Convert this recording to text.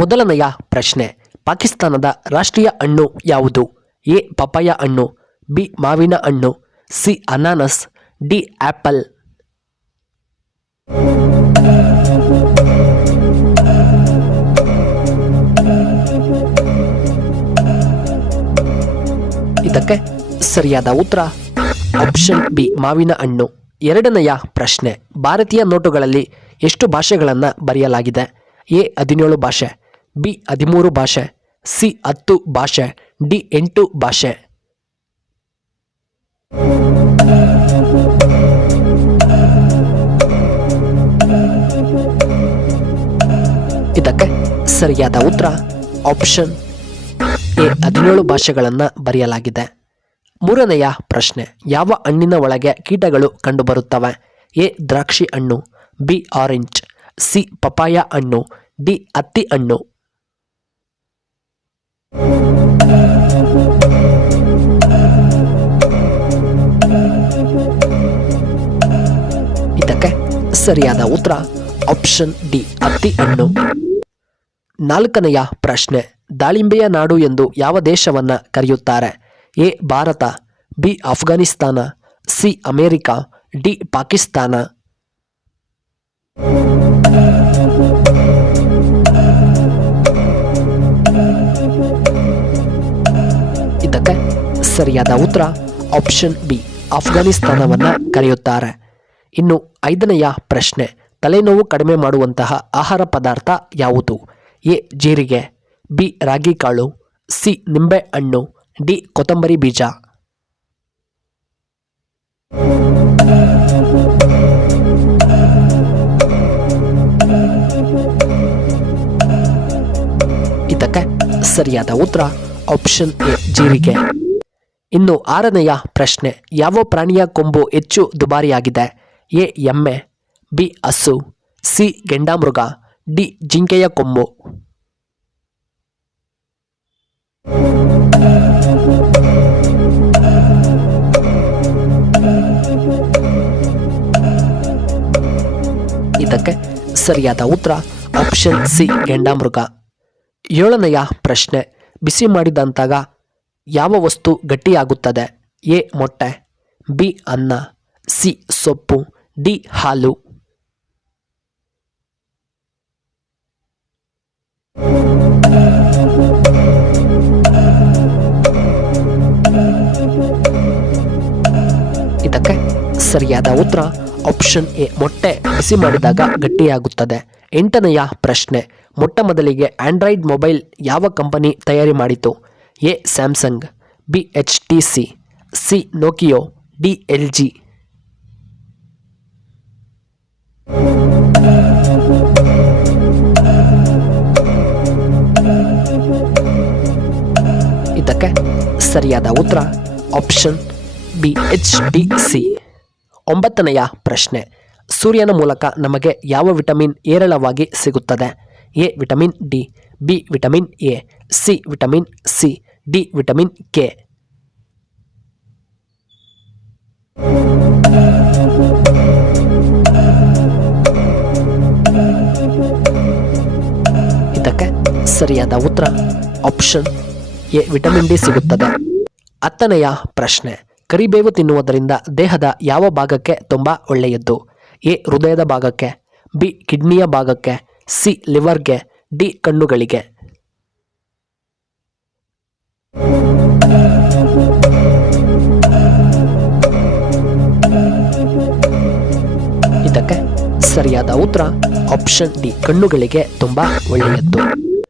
ಮೊದಲನೆಯ ಪ್ರಶ್ನೆ, ಪಾಕಿಸ್ತಾನದ ರಾಷ್ಟ್ರೀಯ ಹಣ್ಣು ಯಾವುದು? ಎ ಪಪಾಯ ಹಣ್ಣು, ಬಿ ಮಾವಿನ ಹಣ್ಣು, ಸಿ ಅನಾನಸ್, ಡಿ ಆಪಲ್. ಇದಕ್ಕೆ ಸರಿಯಾದ ಉತ್ತರ ಆಪ್ಷನ್ ಬಿ ಮಾವಿನ ಹಣ್ಣು. ಎರಡನೆಯ ಪ್ರಶ್ನೆ, ಭಾರತೀಯ ನೋಟುಗಳಲ್ಲಿ ಎಷ್ಟು ಭಾಷೆಗಳನ್ನು ಬರೆಯಲಾಗಿದೆ? ಎ 17 ಭಾಷೆ, ಬಿ 13 ಭಾಷೆ, ಸಿ 10 ಭಾಷೆ, ಡಿ 8 ಭಾಷೆ. ಇದಕ್ಕೆ ಸರಿಯಾದ ಉತ್ತರ ಆಪ್ಷನ್ ಎ 17 ಭಾಷೆಗಳನ್ನು ಬರೆಯಲಾಗಿದೆ. ಮೂರನೆಯ ಪ್ರಶ್ನೆ, ಯಾವ ಹಣ್ಣಿನ ಒಳಗೆ ಕೀಟಗಳು ಕಂಡುಬರುತ್ತವೆ? ಎ ದ್ರಾಕ್ಷಿ ಹಣ್ಣು, ಬಿ ಆರೆಂಜ್, ಸಿ ಪಪಾಯ ಹಣ್ಣು, ಡಿ ಹತ್ತಿ ಹಣ್ಣು. ಇದಕ್ಕೆ ಸರಿಯಾದ ಉತ್ತರ ಆಪ್ಷನ್ ಡಿ ಹತ್ತಿ ಹಣ್ಣು. ನಾಲ್ಕನೆಯ ಪ್ರಶ್ನೆ, ದಾಳಿಂಬೆಯ ನಾಡು ಎಂದು ಯಾವ ದೇಶವನ್ನ ಕರೆಯುತ್ತಾರೆ? A Bharat, B Afghanistan, C America, D Pakistan. ಇದಕ್ಕೆ ಸರಿಯಾದ ಉತ್ತರ ಆಪ್ಷನ್ ಬಿ ಅಫ್ಘಾನಿಸ್ತಾನವನ್ನ ಕರೆಯುತ್ತಾರೆ. ಇನ್ನು ಐದನೆಯ ಪ್ರಶ್ನೆ, ತಲೆನೋವು ಕಡಿಮೆ ಮಾಡುವಂತಹ ಆಹಾರ ಪದಾರ್ಥ ಯಾವುದು? ಎ ಜೀರಿಗೆ, ಬಿ ರಾಗಿ ಕಾಳು, ಸಿ ನಿಂಬೆ ಹಣ್ಣು, ಡಿ ಕೊತ್ತಂಬರಿ ಬೀಜ. ಇದಕ್ಕೆ ಸರಿಯಾದ ಉತ್ತರ ಆಪ್ಷನ್ ಎ ಜೀರಿಗೆ. ಇನ್ನು ಆರನೆಯ ಪ್ರಶ್ನೆ, ಯಾವ ಪ್ರಾಣಿಯ ಕೊಂಬು ಹೆಚ್ಚು ದುಬಾರಿಯಾಗಿದೆ? ಎ ಎಮ್ಮೆ, ಬಿ ಹಸು, ಸಿ ಗೆಂಡಾಮೃಗ, ಡಿ ಜಿಂಕೆಯ ಕೊಂಬು. ಇದಕ್ಕೆ ಸರಿಯಾದ ಉತ್ತರ ಆಪ್ಷನ್ ಸಿ ಗೆಂಡಾಮೃಗ. ಏಳನೆಯ ಪ್ರಶ್ನೆ, ಬಿಸಿ ಮಾಡಿದಂತಾಗ ಯಾವ ವಸ್ತು ಗಟ್ಟಿಯಾಗುತ್ತದೆ? ಎ ಮೊಟ್ಟೆ, ಬಿ ಅನ್ನ, ಸಿ ಸೊಪ್ಪು, ಡಿ ಹಾಲು. ಇದಕ್ಕೆ ಸರಿಯಾದ ಉತ್ತರ ಆಪ್ಷನ್ ಎ ಮೊಟ್ಟೆ ಬಿಸಿ ಮಾಡಿದಾಗ ಗಟ್ಟಿಯಾಗುತ್ತದೆ. ಎಂಟನೆಯ ಪ್ರಶ್ನೆ, ಮೊಟ್ಟ ಮೊದಲಿಗೆ ಆಂಡ್ರಾಯ್ಡ್ ಮೊಬೈಲ್ ಯಾವ ಕಂಪನಿ ತಯಾರಿ ಮಾಡಿತು? A Samsung, B HTC, C Nokia, D LG. ಇದಕ್ಕೆ ಸರಿಯಾದ ಉತ್ತರ ಆಪ್ಷನ್ ಬಿ HTC. ಒಂಬತ್ತನೆಯ ಪ್ರಶ್ನೆ, ಸೂರ್ಯನ ಮೂಲಕ ನಮಗೆ ಯಾವ ವಿಟಮಿನ್ ಹೇರಳವಾಗಿ ಸಿಗುತ್ತದೆ? A vitamin D, B vitamin A, C vitamin C, D vitamin K. ಇದಕ್ಕೆ ಸರಿಯಾದ ಉತ್ತರ ಆಪ್ಷನ್ ಎ ವಿಟಮಿನ್ ಡಿ ಸಿಗುತ್ತದೆ. ಹತ್ತನೆಯ ಪ್ರಶ್ನೆ, ಕರಿಬೇವು ತಿನ್ನುವುದರಿಂದ ದೇಹದ ಯಾವ ಭಾಗಕ್ಕೆ ತುಂಬ ಒಳ್ಳೆಯದ್ದು? ಎ ಹೃದಯದ ಭಾಗಕ್ಕೆ, ಬಿ ಕಿಡ್ನಿಯ ಭಾಗಕ್ಕೆ, ಸಿ ಲಿವರ್ಗೆ, ಡಿ ಕಣ್ಣುಗಳಿಗೆ. ಇದಕ್ಕೆ ಸರಿಯಾದ ಉತ್ತರ ಆಪ್ಷನ್ ಡಿ ಕಣ್ಣುಗಳಿಗೆ ತುಂಬ ಒಳ್ಳೆಯದ್ದು.